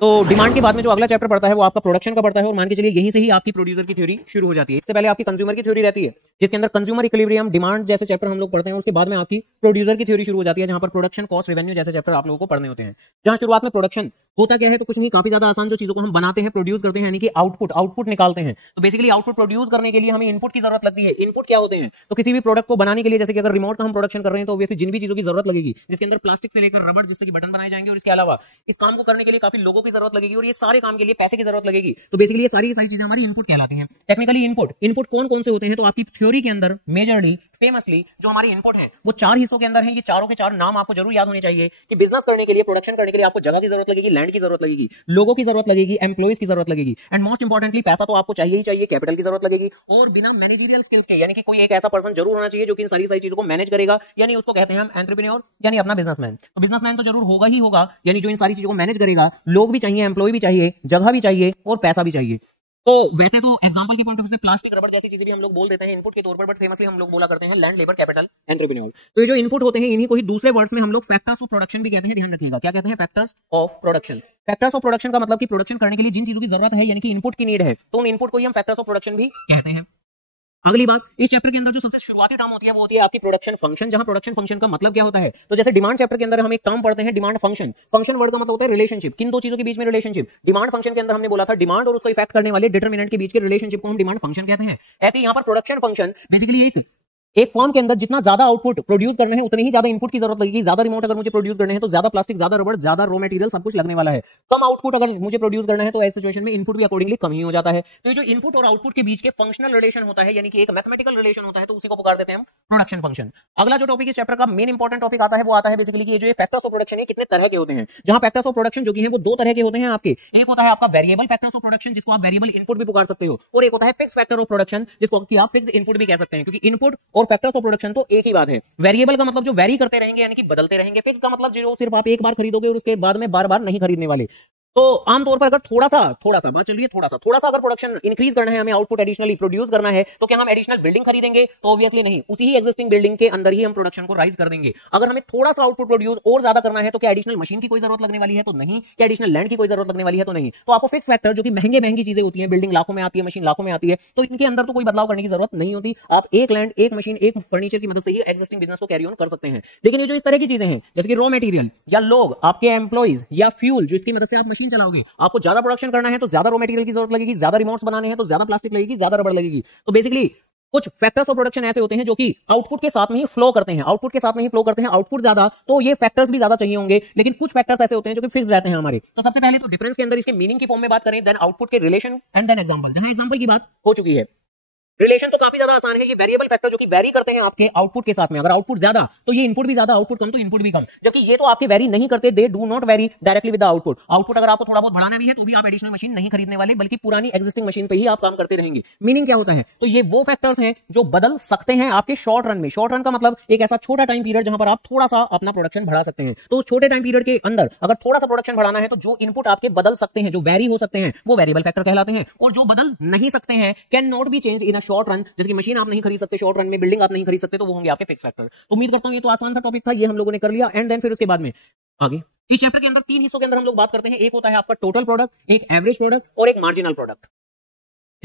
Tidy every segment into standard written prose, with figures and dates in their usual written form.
तो डिमांड के बाद में जो अगला चैप्टर पड़ता है वो आपका प्रोडक्शन का पड़ता है और मान के चलिए यहीं से ही आपकी प्रोड्यूसर की थ्योरी शुरू हो जाती है। इससे पहले आपकी कंज्यूमर की थ्योरी रहती है जिसके अंदर कंज्यूमर इक्विलिब्रियम डिमांड जैसे चैप्टर हम लोग पढ़ते हैं। उसके बाद में आपकी प्रोड्यूसर की थ्योरी शुरू हो जाती है जहां पर प्रोडक्शन कॉस्ट रेवेन्यू जैसे चैप्टर आप लोगों को पढ़ने होते हैं। जहां शुरुआत में प्रोडक्शन होता क्या है तो कुछ नहीं, काफी ज्यादा आसान, जो चीजों को हम बनाते हैं प्रोड्यूस करते हैं यानी कि आउटपुट निकालते हैं। तो बेसिकली आउटपुट प्रोड्यूस करने के लिए हमें इनपुट की जरूरत लगती है। इनपुट क्या होते हैं तो किसी भी प्रोडक्ट को बनाने के लिए, जैसे कि अगर रिमोट का हम प्रोडक्शन कर रहे हैं तो ऑब्वियसली जिन भी चीजों की जरूरत लगेगी, जिसके अंदर प्लास्टिक से लेकर रबड़ जिससे कि बटन बनाए जाएंगे, और इसके अलावा इस काम को करने के लिए काफी लोगों की जरूरत लगेगी और ये सारे काम के लिए पैसे की जरूरत लगेगी। तो बेसिकली ये सारी चीजें हमारी इनपुट कहलाती हैं। टेक्निकली इनपुट कौन कौन से होते हैं तो आपकी थ्योरी के अंदर मेजरली फेमसली जो हमारे इनपुट है वो 4 हिस्सों के अंदर है। ये चारों के चार नाम आपको जरूर याद होने चाहिए कि बिजनेस करने के लिए, प्रोडक्शन करने के लिए आपको जगह की जरूरत लगेगी, लैंड की जरूरत लगेगी, लोगों की जरूरत लगेगी, एम्प्लॉइज की जरूरत लगेगी, एंड मोस्ट इंपॉर्टेंटली पैसा तो आपको चाहिए ही चाहिए, कैपिटल की जरूरत लगेगी, और बिना मैनेजरियल स्किल्स के यानी कि कोई एक ऐसा पर्सन जरूर होना चाहिए जो कि इन सारी चीजों को मैनेज करेगा, यानी उसको कहते हैं हम एंटरप्रेन्योर यानी अपना बिजनेसमैन। तो बिजनेसमैन तो जरूर होगा ही होगा, यानी जो इन सारी चीजों को मैनेज करेगा। लोग भी चाहिए, एम्प्लॉय भी चाहिए, जगह भी चाहिए और पैसा भी चाहिए। तो वैसे तो एग्जांपल के पॉइंट ऑफ व्यू से प्लास्टिक, रबड़ जैसी चीजें भी हम लोग बोल देते हैं इनपुट के तौर पर, बट फेमसली हम लोग बोला करते हैं लैंड, लेबर, कैपिटल, एंटरप्रेन्योर। तो ये जो इनपुट होते हैं इन्हीं को ही दूसरे वर्ड्स में हम लोग फैक्टर्स ऑफ प्रोडक्शन भी कहते हैं। ध्यान रखिएगा क्या कहते हैं, factors of production. Factors of production का मतलब कि प्रोडक्शन करने के लिए जिन चीजों की जरूरत है यानी कि इनपुट की नीड है, तो उन इनपुट को ही हम फैक्टर्स ऑफ प्रोडक्शन भी कहते हैं। अगली बात, इस चैप्टर के अंदर जो सबसे शुरुआती टर्म होती है वो होती है आपकी प्रोडक्शन फंक्शन। जहां प्रोडक्शन फंक्शन का मतलब क्या होता है तो जैसे डिमांड चैप्टर के अंदर हम एक टर्म पढ़ते हैं डिमांड फंक्शन। फंक्शन वर्ड का मतलब होता है रिलेशनशिप, किन दो चीजों के बीच में रिलेशनशिप। डिमांड फंक्शन के अंदर हमने बोला था डिमांड और उसको इफेक्ट करने वाले डिटरमिनेंट के बीच के रिलेशनशिप को हम डिमांड फंक्शन कहते हैं। ऐसे ही यहां पर प्रोडक्शन फंक्शन बेसिकली एक फॉर्म के अंदर जितना ज्यादा आउटपुट प्रोड्यूस करना है उतनी ही ज्यादा इनपुट की जरूरत लगेगी। ज्यादा रिमोट अगर मुझे प्रोड्यूस करने हैं तो ज्यादा प्लास्टिक, ज्यादा रबड़, ज्यादा रॉ मटेरियल सब कुछ लगने वाला है। कम आउटपुट अगर मुझे प्रोड्यूस करना है तो ऐसी सिचुएशन में इनपुट भी अकॉर्डिंगली कम ही हो जाता है। तो ये जो इनपुट और आउटपुट के बीच के फंक्शनल रिलेशन होता है यानी कि एक मैथमेटिकल रिलेशन होता है, तो उसी को पुकार देते हैं हम प्रोडक्शन फंक्शन। अगला जो टॉपिक इस चैप्टर का मेन इंपॉर्टेंट टॉपिक आता है वो आता है बेसिकली कि ये जो फैक्टर्स ऑफ प्रोडक्शन है कितने तरह के होते हैं। जहां फैक्टर्स ऑफ प्रोडक्शन जो कि है वो दो तरह के होते हैं आपके। एक होता है आपका वेरिएबल फैक्टर्स ऑफ प्रोडक्शन जिसको आप वेरिएबल इनपुट भी पुकार सकते हो, और एक होता है फिक्स फैक्टर ऑफ प्रोडक्शन जिसको कि आप फिक्स इनपुट भी कह सकते हैं, क्योंकि इनपुट और फैक्टर्स ऑफ प्रोडक्शन तो एक ही बात है। वेरिएबल का मतलब जो वेरी करते रहेंगे यानी कि बदलते रहेंगे, फिक्स का मतलब जो सिर्फ आप एक बार खरीदोगे और उसके बाद में बार बार नहीं खरीदने वाले। तो आमतौर पर अगर थोड़ा सा बात चल रही है, थोड़ा सा अगर प्रोडक्शन इंक्रीज करना है, हमें आउटपुट एडिशनली प्रोड्यूस करना है, तो क्या हम एडिशनल बिल्डिंग खरीदेंगे तो ऑब्वियसली नहीं, उसी ही एग्जिस्टिंग बिल्डिंग के अंदर ही हम प्रोडक्शन को राइज कर देंगे। अगर हमें थोड़ा सा आउटपुट प्रोड्यूस और ज्यादा करना है तो क्या एडिशनल मशीन की कोई जरूरत लगने वाली है तो नहीं, क्या एडिशनल लैंड की कोई जरूरत लगने वाली है तो नहीं। तो आपको फिक्स फैक्टर जो कि महंगी चीजें होती है, बिल्डिंग लाखों में आती है, मशीन लाखों में आती है, तो इनके अंदर तो कोई बदलाव करने की जरूरत नहीं होती। आप एक लैंड, एक मशीन, एक फर्नीचर की मदद से ही एग्जिस्टिंग बिजनेस को कैरी ऑन कर सकते हैं। लेकिन ये जो इस तरह की चीजें हैं जैसे कि रॉ मटेरियल या लोग, आपके एम्प्लॉइज या फ्यूल जो इसकी मदद से आप मशीन चलाओगे, आपको ज्यादा प्रोडक्शन करना है तो ज्यादा रॉ मटेरियल की जरूरत लगेगी, ज्यादा रिमोट्स बनाने हैं तो ज्यादा प्लास्टिक लगेगी, ज्यादा रबड़ लगेगी। तो बेसिकली कुछ फैक्टर्स ऑफ प्रोडक्शन ऐसे होते हैं जो कि आउटपुट के साथ में ही फ्लो करते हैं, आउटपुट ज्यादा तो ये फैक्टर्स भी ज्यादा चाहिए होंगे। लेकिन कुछ फैक्टर्स ऐसे होते हैं जो कि फिक्स रहते हैं हमारे। तो सबसे पहले तो डिफरेंस के अंदर इसके मीनिंग की फॉर्म में बात करें, देन आउटपुट के रिलेशन एंड देन एग्जांपल। जहां एग्जांपल की बात हो चुकी है, रिलेशन तो काफी ज्यादा आसान है। ये वेरिएबल फैक्टर जो कि वेरी करते हैं आपके आउटपुट के साथ में, अगर आउटपुट ज्यादा तो ये इनपुट भी ज्यादा, आउटपुट कम तो इनपुट भी कम। जबकि ये तो आपके वेरी नहीं करते, they do not very directly with the output. Output अगर आपको थोड़ा बहुत बढ़ाना भी है तो भी आप एडिशनल मशीन नहीं खरीदने वाले, बल्कि पुरानी एग्जिस्टिंग मशीन पे ही आप काम करते रहेंगे। मीनिंग क्या होता है तो ये वो फैक्टर्स हैं जो बदल सकते हैं आपके शॉर्ट रन में। शॉर्ट रन का मतलब एक ऐसा छोटा टाइम पीरियड जहां पर आप थोड़ा सा अपना प्रोडक्शन बढ़ा सकते हैं। तो छोटे टाइम पीरियड के अंदर अगर थोड़ा सा प्रोडक्शन बढ़ाना है तो जो इनपुट आपके बदल सकते हैं, जो वेरी हो सकते हैं, वो वेरिएबल फैक्टर कहलाते हैं। और जो बदल नहीं सकते हैं, can not be change in a short run, जैसे मशीन आप नहीं खरीद सकते शॉर्ट रन में, बिल्डिंग आप नहीं खरीद सकते, तो वो होंगे आपके फिक्स फैक्टर। तो उम्मीद करता हूं ये तो आसान सा टॉपिक था, ये हम लोगों ने कर लिया। एंड देन फिर उसके बाद में आगे इस चैप्टर के अंदर 3 हिस्सों के अंदर हम लोग बात करते हैं। एक होता है आपका टोटल प्रोडक्ट, एक एवरेज प्रोडक्ट और एक मार्जिनल प्रोडक्ट।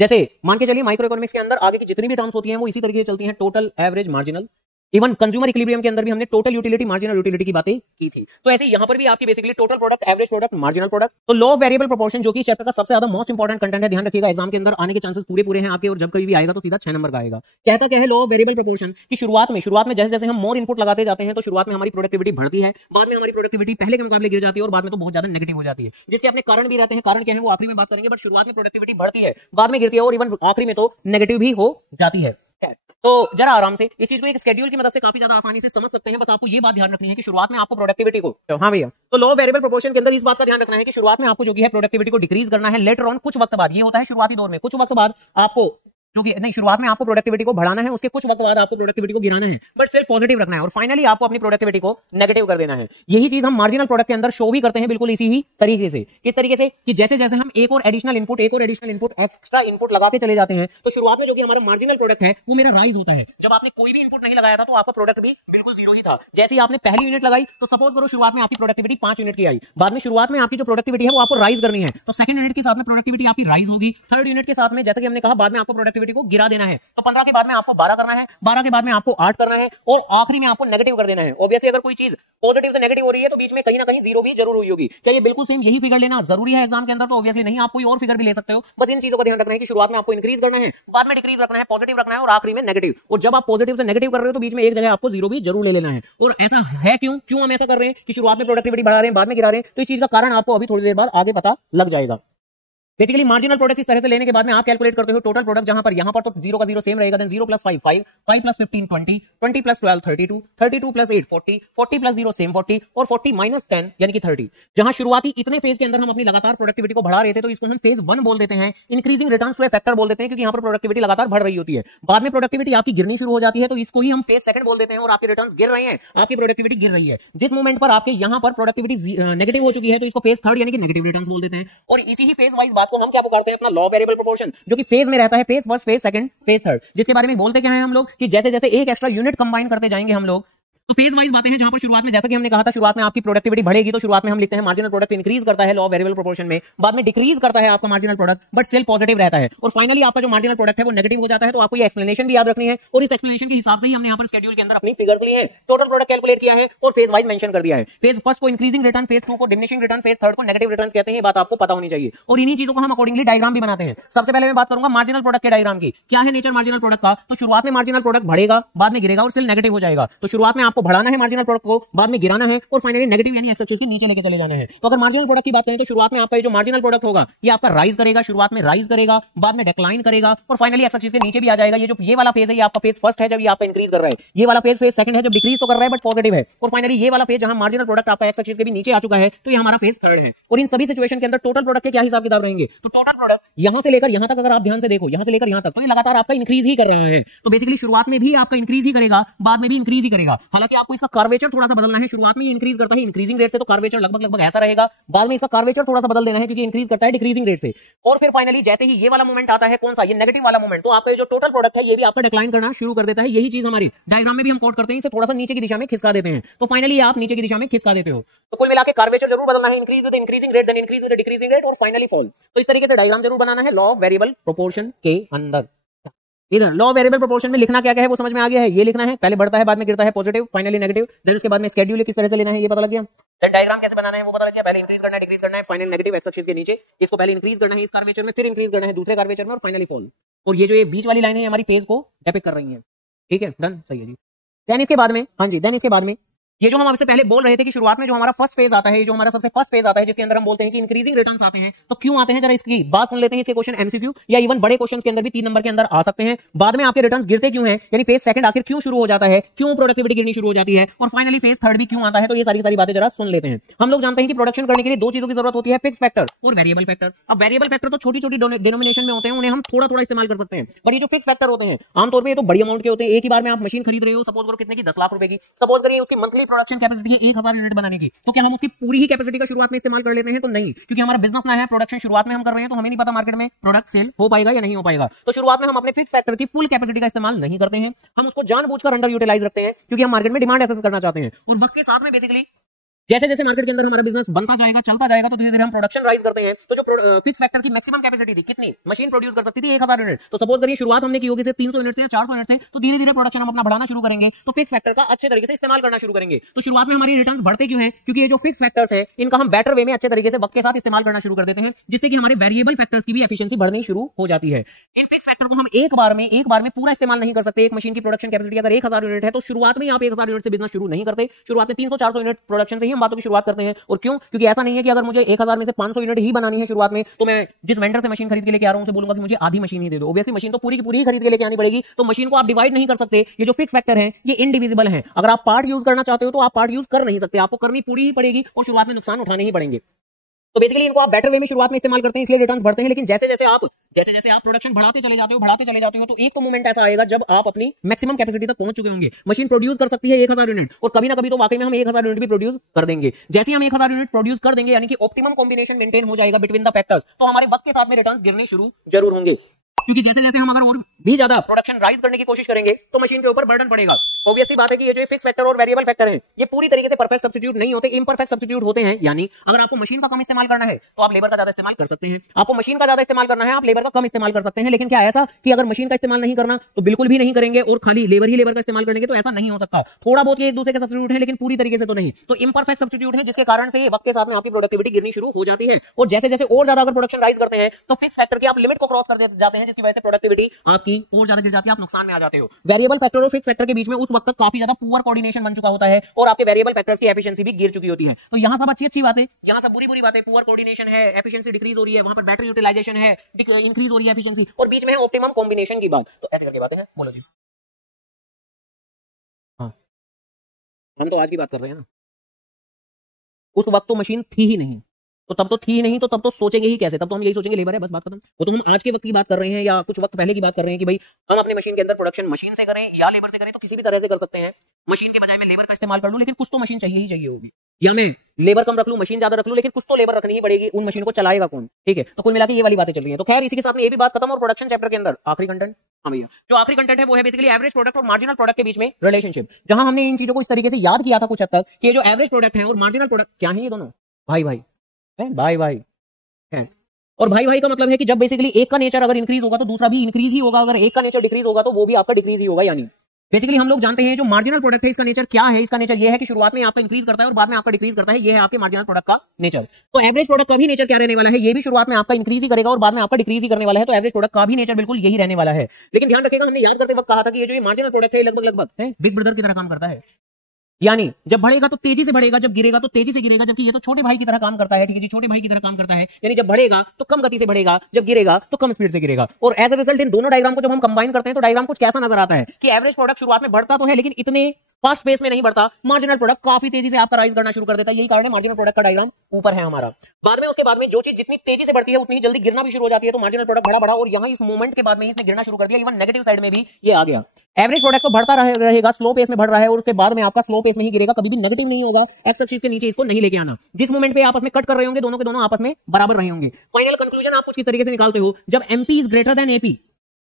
जैसे मान के चलिए माइक्रो इकोनॉमिक्स के अंदर आगे की जितनी भी टर्म्स होती हैं वो इसी तरीके से चलती हैं, total, average, marginal. Even consumer equilibrium के अंदर भी हमने टोटल यूटिलिटी, मार्जिनल यूटिलिटी की बातें की थी। तो ऐसे यहां पर भी आपकी basically total product, average product, marginal product. तो लॉ ऑफ वेरिएबल प्रोपोर्शन जो कि चैप्टर का सबसे ज्यादा मोस्ट इंपॉर्टेंट कंटेंट है, ध्यान रखिएगा, एग्जाम के अंदर आने के चांसेस पूरे हैं आपके, और जब कभी भी आएगा तो सीधा 6 नंबर का आएगा। कहता क्या है लॉ ऑफ वेरिएबल प्रोपोर्शन की शुरुआत में जैसे जैसे हम मोर इनपुट लगाते जाते हैं तो शुरुआत में हमारी प्रोडक्टिविटी बढ़ती है, बाद में हमारी प्रोडक्टिविटी पहले के मुकाबले गिर जाती है और बाद में तो बहुत ज्यादा नेगेटिव हो जाती है, जिसके अपने कारण भी रहते हैं। कारण क्या है वो आखिरी में बात करेंगे, बट शुरुआत में प्रोडक्टिविटी बढ़ती है, बाद में गिरती है और इवन आखिरी में तो नेगेटिव भी हो जाती है। तो जरा आराम से इस चीज को एक शेड्यूल की मदद से काफी ज्यादा आसानी से समझ सकते हैं। बस आपको ये बात ध्यान रखनी है कि शुरुआत में आपको प्रोडक्टिविटी को, हाँ भैया, तो लॉ ऑफ वेरिएबल प्रोपोर्शन के अंदर इस बात का ध्यान रखना है कि शुरुआत में आपको जो है प्रोडक्टिविटी को डिक्रीज करना है। लेटर ऑन कुछ वक्त बाद, ये होता है शुरुआती दौर में, कुछ वक्त बाद आपको जो कि नहीं, शुरुआत में आपको प्रोडक्टिविटी को बढ़ाना है, उसके कुछ वक्त बाद आपको प्रोडक्टिविटी को गिराना है, बट सिर्फ पॉजिटिव रखना है और फाइनली आपको अपनी प्रोडक्टिविटी को नेगेटिव कर देना है। यही चीज हम मार्जिनल प्रोडक्ट के अंदर शो भी करते हैं बिल्कुल इसी ही तरीके से। किस तरीके से कि जैसे जैसे हम एक और एडिशनल इनपुट एक्स्ट्रा इनपुट लगाते चले जाते हैं, तो शुरुआत में जो कि हमारा मार्जिनल प्रोडक्ट है वो मेरा राइज होता है। जब आपने कोई भी इनपुट नहीं लगाया था तो आपका प्रोडक्ट भी बिल्कुल जीरो ही था। जैसे ही आपने पहली यूनिट लगाई तो सपोज करो शुरुआत में आपकी प्रोडक्टिविटी 5 यूनिट की आई, बाद में शुरुआत में आपकी जो प्रोडक्टिविटी है वो आपको राइज करनी है, तो सेकंड यूनिट के साथ में प्रोडक्टिविटी आपकी राइज होगी, थर्ड यूनिट के साथ में जैसे कि हमने कहा बाद में आपको प्रोडक्टिविटी को गिरा देना है, तो 15 के बाद में आपको 12 करना है, 12 के बाद में आपको 8 करना है और आखिरी में आपको नेगेटिव कर देना है। ऑब्वियसली अगर कोई चीज पॉजिटिव से नेगेटिव हो रही है तो बीच में कहीं ना कहीं जीरो भी जरूर हुई होगी। क्या ये बिल्कुल सेम यही फिगर लेना जरूरी है एग्जाम के अंदर? तो ऑब्वियसली नहीं, आप कोई और फिगर भी ले सकते हो। बस इन चीजों का ध्यान रखना है कि शुरुआत में आपको इंक्रीज करना है, बाद में डिक्रीज रखना है, पॉजिटिव रखना है और आखिरी में नेगेटिव। और जब आप पॉजिटिव से नेगेटिव कर रहे हो तो बीच में एक जगह आपको जीरो भी जरूर ले लेना है। और ऐसा है क्यों हम ऐसा कर रहे हैं कि शुरुआत में प्रोडक्टिविटी बढ़ा रहे हैं, बाद में गिरा रहे हैं? तो इस चीज का कारण आपको अभी थोड़ी देर बाद आगे पता लग जाएगा। बेसिकली मार्जिनल प्रोडक्ट इस तरह से लेने के बाद में आप कैलकुलेट करते हो टोटल प्रोडक्ट, जहां पर यहां पर तो 0 का 0 सेम रहेगा, देन 0 + 5 5, 5 + 15 20, 20 + 12 32, 32 + 8 40, 40 + 0 सेम 40 और 40 - 10 यानी कि 30। जहां शुरुआती इतने फेज के अंदर हम अपनी लगातार प्रोडक्टिविटी को बढ़ा रहे थे तो इसको हम फेज 1 बोल देते हैं, इंक्रीजिंग रिटर्न्स फ्लो फैक्टर बोल देते हैं, क्योंकि यहां पर प्रोडक्टिविटी लगातार बढ़ रही होती है। बाद में प्रोडक्टिविटी आपकी गिरनी शुरू हो जाती है तो इसको ही हम फेज 2 बोल देते हैं और आपके रिटर्न्स गिर रहे हैं, आपकी प्रोडक्टिविटी गिर रही है। जिस मोमेंट पर आपके यहां पर प्रोडक्टिविटी नेगेटिव हो चुकी है तो इसको फेज 3 यानी कि नेगेटिव रिटर्न्स बोल देते हैं। और इसी ही फेज वाइज बात को हम क्या पुकारते हैं? लॉ वेरिएबल प्रोपोर्शन, जो कि फेज में रहता है, phase first, phase second, phase third, जिसके बारे में बोलते क्या है हम लोग कि जैसे जैसे एक एक्स्ट्रा यूनिट कंबाइन करते जाएंगे हम लोग, तो फेज वाइज बातें हैं। जहां पर शुरुआत में जैसा कि हमने कहा था शुरुआत में आपकी प्रोडक्टिविटी बढ़ेगी तो शुरुआत में हम लिखते हैं मार्जिनल प्रोडक्ट इंक्रीज करता है लॉ वेरिएबल प्रोपोर्शन में, बाद में डिक्रीज करता है आपका marginal product but still positive रहता है, और फाइनली आपका जो मार्जिनल प्रोडक्ट है वो नेगेटिव हो जाता है। तो आपको ये एक्सप्लेनेशन भी याद रखनी है और इस एक्सप्लेनेशन के हिसाब से ही हमने यहां पर शेड्यूल के अंदर अपनी फिगर्स लिए हैं, टोटल प्रोडक्ट कैलकुलेट किया है और फेज वाइज मेंशन कर दिया है। फेज फर्स्ट को इंक्रीजिंग रिटर्न, फेज 2 को डिमिनिशिंग रिटर्न, फेज थर्ड को नेगेटिव रिटर्न्स कहते हैं। ये बात आपको पता होनी चाहिए और इन्हीं चीजों को हम अकॉर्डिंगली डायग्राम भी बनाते हैं। सबसे पहले मैं बात करूंगा मार्जिनल प्रोडक्ट के डायग्राम की। क्या है नेचर मार्जिनल प्रोडक्ट का? तो शुरुआत में मार्जिनल प्रोडक्ट बढ़ेगा, बाद में गिरेगा और स्टिल नेगेटिव हो जाएगा। तो शुरुआत में आपको बढ़ाना है मार्जिनल प्रोडक्ट को, बाद में गिराना है और फाइनली नेगेटिव यानी एक्स एक्सिस के नीचे लेके चले जाना है। तो अगर मार्जिनल प्रोडक्ट की बात करें तो शुरुआत में आपका ये जो मार्जिनल प्रोडक्ट होगा ये आपका राइज करेगा, शुरुआत में राइज करेगा, बाद में डिक्लाइन करेगा और फाइनली एक्स एक्सिस के नीचे भी आ जाएगा। ये जो ये वाला फेज है ये आपका फेज फर्स्ट है जब ये आपका इंक्रीज कर रहा है, ये वाला फेज सेकंड है जब डिक्रीज तो कर रहा है बट पॉजिटिव है, और फाइनली ये वाला फेज जहां मार्जिनल प्रोडक्ट आपका एक्स एक्सिस के भी नीचे आ चुका है तो ये हमारा फेज थर्ड है। और इन सभी सिचुएशन के अंदर टोटल प्रोडक्ट के क्या हिसाब किताब रहेंगे? तो टोटल प्रोडक्ट यहां से लेकर यहां तक अगर आप ध्यान से देखो, यहां से लेकर यहां तक, तो ये लगातार आपका इंक्रीज ही कर रहा है। तो बेसिकली शुरुआत में भी आपका इंक्रीज ही करेगा, बाद में भी इंक्रीज ही करेगा। हालांकि आपको इसका कर्वेचर थोड़ा सा बदलना है। शुरुआत में ये इंक्रीज करता है इंक्रीजिंग रेट से, तो कर्वेचर लगभग ऐसा रहेगा, बाद में इसका कर्वेचर थोड़ा सा बदल देना है क्योंकि इंक्रीज करता है डिक्रीजिंग रेट से। और फिर फाइनली जैसे ही ये वाला मोमेंट आता है, कौन सा? ये नेगेटिव वाला मोमेंट, तो आपका जो टोटल प्रोडक्ट है ये भी आपका डिक्लाइन करना शुरू कर देता है। यही चीज हमारी डायग्राम में भी हम कोड करते हैं, इसे थोड़ा सा नीचे की दिशा में खिसका देते हैं। तो फाइनली आप नीचे की दिशा में खिसका देते हो। तो कुल मिलाकर कर्वेचर जरूर बदलना है, increase with increasing rate, then increase with decreasing rate और फाइनली फॉल। तो इस तरीके से डायग्राम जरूर बनाना है लॉ ऑफ वेरिएबल प्रोपोर्शन के अंदर। इधर लॉ वेरिएबल प्रोपोर्शन में लिखना क्या क्या है वो समझ में आ गया है। ये लिखना है, पहले बढ़ता है बाद में गिरता है, पॉजिटिव, फाइनली नेगेटिव, देन उसके बाद में शेड्यूल किस तरह से लेना है ये पता लग गया। देन डायग्राम कैसे बनाना है वो पता लग गया। पहले इंक्रीज करना है, डिक्रीज करना है, फाइनल नेगेटिव एक्स एक्सिस के नीचे, इसको पहले इंक्रीज करना है इस कर्वेचर में, फिर इंक्रीज करना है दूसरे कर्वेचर में और फाइनली फॉल। और ये जो ये बीच वाली लाइन है हमारी फेज को डिपिक्ट कर रही है। ठीक है, डन, सही है जी। देन इसके बाद में, हाँ जी, देन इसके बाद में ये जो हम आपसे पहले बोल रहे थे कि शुरुआत में जो हमारा फर्स्ट फेज आता है, जो हमारा सबसे फर्स्ट फेज आता है जिसके अंदर हम बोलते हैं कि इंक्रीजिंग रिटर्न्स आते हैं, तो क्यों आते हैं जरा इसकी बात सुन लेते हैं। इसके क्वेश्चन एमसीक्यू या इवन बड़े क्वेश्चंस के अंदर भी 3 नंबर के अंदर आ सकते हैं। बाद में आपके रिटर्न्स गिरते क्यों हैं, यानी फेज सेकंड आखिर क्यों शुरू हो जाता है, क्यों प्रोडक्टिविटी गिरनी शुरू हो जाती है, और फाइनली फेज थर्ड भी क्यों आता है। तो ये सारी बातें जरा सुन लेते हैं। हम लोग जानते हैं कि प्रोडक्शन करने के लिए 2 चीजों की जरूरत होती है, फिक्स फैक्टर और वेरिएबल फैक्टर। अब वेरिएबल फैक्टर तो छोटी छोटी डिनोमिनेशन में होते हैं, उन्हें हम थोड़ा थोड़ा इस्तेमाल कर सकते हैं, पर ये जो फिक्स फैक्टर होते हैं आमतौर पर ये तो बड़ी अमाउंट के होते हैं। एक ही बार में आप मशीन खरीद रहे हो, सपोज करो कितने की, 10 लाख रुपए की, सपोज करिए उसकी मंथली प्रोडक्शन कैपेसिटी है 1000 बनाने की, तो क्या हम उसकी पूरी ही कैपेसिटी का शुरुआत में इस्तेमाल कर लेते हैं? तो नहीं, क्योंकि हमारा बिजनेस ना है, प्रोडक्शन शुरुआत में हम कर रहे हैं, तो हमें नहीं पता मार्केट में प्रोडक्ट सेल हो पाएगा या नहीं हो पाएगा। तो शुरुआत में हम अपने फिक्स फैक्टर की फुल कैपेसिटी का इस्तेमाल नहीं करते हैं, हम उसको जानबूझकर अंडर यूटिलाइज रखते हैं क्योंकि हम मार्केट में डिमांड एसेस करना चाहते हैं। और वक्त के साथ में बेसिकली जैसे जैसे मार्केट के अंदर हमारा बिजनेस बनता जाएगा, चलता जाएगा, तो धीरे धीरे हम प्रोडक्शन राइज करते हैं। तो जो फिक्स फैक्टर की मैक्सिमम कैपेसिटी थी, कितनी मशीन प्रोड्यूस कर सकती थी, 1000 यूनिट, तो सपोज करिए शुरुआत हमने की होगी से 300 यूनिट से या 400 यूनिट से, तो धीरे धीरे प्रोडक्शन हम अपना बढ़ाना शुरू करेंगे, तो फिक्स फैक्टर का अच्छे तरीके से इस्तेमाल करना शुरू करेंगे। तो शुरुआत में हमारी रिटर्न्स बढ़ते क्यों हैं? क्योंकि ये जो फिक्स फैक्टर्स है इनका हम बेटर वे में अच्छे तरीके से वक्त के साथ इस्तेमाल करना शुरू कर देते हैं, जिससे कि हमारे वेरिएबल फैक्टर्स की भी एफिशिएंसी बढ़नी शुरू हो जाती है। इन फिक्स फैक्टर को हम एक बार में पूरा इस्तेमाल नहीं कर सकते। एक मशीन की प्रोडक्शन कैपेसिटी अगर 1000 यूनिट है तो शुरुआत में आप 1000 यूनिट से बिजनेस शुरू नहीं करते, शुरुआत में 300-400 यूनिट प्रोडक्शन से ही हम बातों की शुरुआत करते हैं। और क्यों? क्योंकि ऐसा नहीं है कि अगर मुझे 1000 में से 500 यूनिट ही बनानी है शुरुआत में, तो मैं जिस वेंडर से मशीन खरीद के लेके आ रहा हूं उसे बोलूंगा कि मुझे आधी मशीन ही दे दो। ऑब्वियसली मशीन तो पूरी की पूरी ही खरीद के लेके आनी पड़ेगी, तो मशीन को आप डिवाइड नहीं कर सकते। ये जो फिक्स फैक्टर है ये इनडिविजिबल है। अगर आप पार्ट यूज करना चाहते हो तो आप पार्ट यूज कर नहीं सकते, आपको करनी पूरी ही पड़ेगी और शुरुआत में नुकसान उठाने ही पड़ेंगे। तो बेसिकली इनको आप बेटर वे में शुरुआत में इस्तेमाल करते हैं, इसलिए रिटर्न्स बढ़ते हैं। लेकिन जैसे जैसे आप प्रोडक्शन बढ़ाते चले जाते हो तो एक तो मोमेंट ऐसा आएगा जब आप अपनी मैक्सिमम कैपेसिटी तक पहुंच चुके होंगे। मशीन प्रोड्यूस कर सकती है 1000 यूनिट, और कभी ना कभी तो वाकई में हम 1000 यूनिट भी प्रोड्यूस कर देंगे। जैसे हम 1000 यूनिट प्रोड्यूस कर देंगे, यानी कि ऑप्टिमम कॉम्बिनेशन मेंटेन हो जाएगा बिटवीन द फैक्टर्स, तो हमारे वक्त के साथ में रिटर्न्स गिरने शुरू जरूर होंगे। क्योंकि जैसे जैसे हम अगर और भी ज्यादा प्रोडक्शन राइज करने की कोशिश करेंगे तो मशीन के ऊपर बर्डन पड़ेगा। ऑब्वियस सी बात है कि ये जो फिक्स फैक्टर और वेरिएबल फैक्टर हैं, ये पूरी तरीके से परफेक्ट सब्स्टिट्यूट नहीं होते, इम्परफेक्ट सब्स्टिट्यूट होते हैं। यानी अगर आपको मशीन का कम इस्तेमाल करना है तो आप लेबर का ज्यादा इस्तेमाल कर सकते हैं, आपको मशीन का ज्यादा इस्तेमाल करना है आप लेबर का कम इस्तेमाल कर सकते हैं। लेकिन क्या ऐसा कि अगर मशीन का इस्तेमाल नहीं करना तो बिल्कुल भी नहीं करेंगे और खाली लेबर का इस्तेमाल करेंगे? तो ऐसा नहीं हो सकता। थोड़ा बहुत एक दूसरे के सब्स्टिट्यूट है, लेकिन पूरी तरीके से तो नहीं। तो इम्परफेक्ट सब्स्टिट्यूट है, जिसके कारण से वक्त के साथ में आपकी प्रोडक्टिविटी गिरनी शुरू हो जाती है। और जैसे जैसे और ज्यादा अगर प्रोडक्शन राइज करते हैं तो फिक्स फैक्टर की आप लिमिट को क्रॉस कर जाते हैं, जिसकी वजह से प्रोडक्टिविटी आपकी और ज्यादा गिर जाती है, आप नुकसान में आ जाते हो। वेरिएबल फैक्टर और फिक्स फैक्टर के बीच में उस वक्त तक काफी ज्यादा पुअर कोऑर्डिनेशन बन चुका होता है और आपके वेरिएबल फैक्टर्स की एफिशिएंसी भी गिर चुकी होती है। तो यहां सब अच्छी बातें, यहां सब बुरी बातें, पुअर कोऑर्डिनेशन है, एफिशिएंसी डिक्रीज हो रही है, वहां पर बैटरी यूटिलाइजेशन है, इंक्रीज हो रही है एफिशिएंसी, और बीच में है ऑप्टिमम कॉम्बिनेशन की बात। तो ऐसे करके बातें हैं। बोलो जी। हाँ, हम तो आज की बात कर रहे हैं ना। उस वक्त तो मशीन थी ही नहीं, तो तब तो थी ही नहीं, तो तब तो सोचेंगे ही कैसे? तब तो हम यही सोचेंगे लेबर है, बस बात खत्म। वो तो हम आज के वक्त की बात कर रहे हैं या कुछ वक्त पहले की बात कर रहे हैं कि भाई हम अपने मशीन के अंदर प्रोडक्शन मशीन से करें या लेबर से करें, तो किसी भी तरह से कर सकते हैं। मशीन के बजाय मैं लेबर का इस्तेमाल कर लूं, लेकिन कुछ तो मशीन चाहिए ही चाहिए होगी, या मैं लेबर कम रख लूं मशीन ज्यादा रख लूं, लेकिन कुछ तो लेबर रखनी ही पड़ेगी। उन मशीन को चलाएगा कौन? ठीक है, तो कुल मिला के ये वाली बातें चल रही है। तो खैर इसी के साथ में ये भी बात खत्म। और प्रोडक्शन चैप्टर के अंदर आखिरी कंटेंट, हाँ भैया, जो आखिरी कंटेंट है वो है बेसिकली एवरेज प्रोडक्ट और मार्जिनल प्रोडक्ट के बीच में रिलेशनशिप। जहां हमने इन चीजों को इस तरीके से याद किया था कुछ हद तक कि जो एवरेज प्रोडक्ट है और मार्जिनल प्रोडक्ट क्या है, ये दोनों भाई भाई है। और भाई का मतलब है कि जब बेसिकली एक का नेचर अगर इंक्रीज होगा तो दूसरा भी इंक्रीज ही होगा, अगर एक का नेचर डिक्रीज होगा तो वो भी आपका डिक्रीज ही होगा। यानी बेसिकली हम लोग जानते हैं जो मार्जिनल प्रोडक्ट है इसका नेचर क्या है। इसका नेचर ये है कि शुरुआत में आपका इंक्रीज करता है और बाद में आपका डिक्रीज करता है। ये है आपके मार्जिनल प्रोडक्ट का नेचर। तो एवरेज प्रोडक्ट का भी नेचर क्या रहने वाला है? ये भी शुरुआत में आपका इंक्रीज ही करेगा और बाद में आपका डिक्रीज ही करने वाला है। तो एवरेज प्रोडक्ट का भी नेचर बिल्कुल यही रहने वाला है। लेकिन ध्यान रखिएगा, हमने याद करते वक्त कहा था कि ये जो मार्जिनल प्रोडक्ट है लगभग बिग ब्रदर की तरह काम करता है। यानी जब बढ़ेगा तो तेजी से बढ़ेगा, जब गिरेगा तो तेजी से गिरेगा, जबकि ये तो छोटे भाई की तरह काम करता है। ठीक है जी, छोटे भाई की तरह काम करता है। यानी जब बढ़ेगा तो कम गति से बढ़ेगा, जब गिरेगा तो कम स्पीड से गिरेगा। और एज अ रिजल्ट इन दोनों डायग्राम को जब हम कंबाइन करते हैं तो डायग्राम कुछ कैसा नजर आता है कि एवरेज प्रोडक्ट शुरुआत में बढ़ता तो है लेकिन इतने फास्ट पेस में नहीं बढ़ता। मार्जिनल प्रोडक्ट काफी तेजी से आपका राइज करना शुरू कर देता है। यही कारण है मार्जिनल प्रोडक्ट का डायग्राम ऊपर है हमारा। बाद में उसके बाद में जो चीज जितनी तेजी से बढ़ती है उतनी ही जल्दी गिरना भी शुरू हो जाती है। तो मार्जिनल प्रोडक्ट बढ़ा और यहाँ इस मोमेंट के बाद में इसने गिरना शुरू कर दिया। इवन नेगेटिव साइड में भी ये आ गया। एवरेज प्रोडक्ट तो बढ़ता रहेगा, स्लो पेस में बढ़ रहा है और उसके बाद में आपका स्लो पेस में ही गिरेगा, कभी भी नेगेटिव नहीं होगा। एक्स एक्सिस के नीचे इसको नहीं लेके आना। जिस मोमेंट पे आपस में कट कर रहे होंगे दोनों के दोनों आपस में बराबर रहे होंगे। फाइनल कंक्लूजन आप कुछ किस तरीके से निकालते हो? जब MP is greater than AP,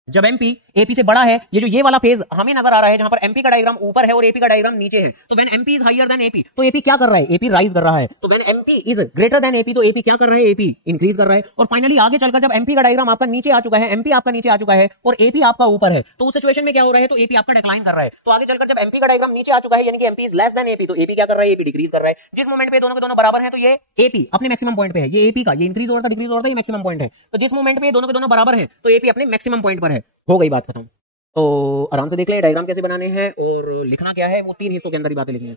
जब एमपी एपी से बड़ा है, ये जो ये वाला फेज हमें नजर आ रहा है जहां पर एमपी का डायग्राम ऊपर है और एपी का डायग्राम नीचे है, तो when MP is higher than AP, तो एपी क्या कर रहा है? एपी राइज कर रहा है। तो when MP is greater than AP, तो एपी क्या कर रहा है? एपी इंक्रीज कर रहा है। और फाइनली आगे चलकर जब एमपी का डायग्राम आपका नीचे आ चुका है, एमपी आपका नीचे आ चुका है और एपी आपका ऊपर है, तो उस सिचुएशन में क्या हो रहा है? तो एपी आपका डिक्लाइन कर रहा है। तो आगे चलकर जब एमपी का डायग्राम नीचे आ चुका है यानी कि MP is less than AP, तो एपी क्या कर रहा है? एपी डिक्रीज कर रहा है। जिस मोमेंट पे दोनों के दोनों बराबर हैं तो ये एपी अपने मैक्सिमम पॉइंट पे है। ये एपी का ये इंक्रीज हो रहा था, डिक्रीज हो रहा था, ये मैक्सिमम पॉइंट है। तो जिस मोमेंट पे दोनों के दोनों बराबर हैं तो एपी अपने मैक्सिमम पॉइंट पर है। हो गई बात खत्म। तो आराम से देख लें डायग्राम कैसे बनाने हैं और लिखना क्या है, वो 3 हिस्सों के अंदर ही बातें लिखनी है।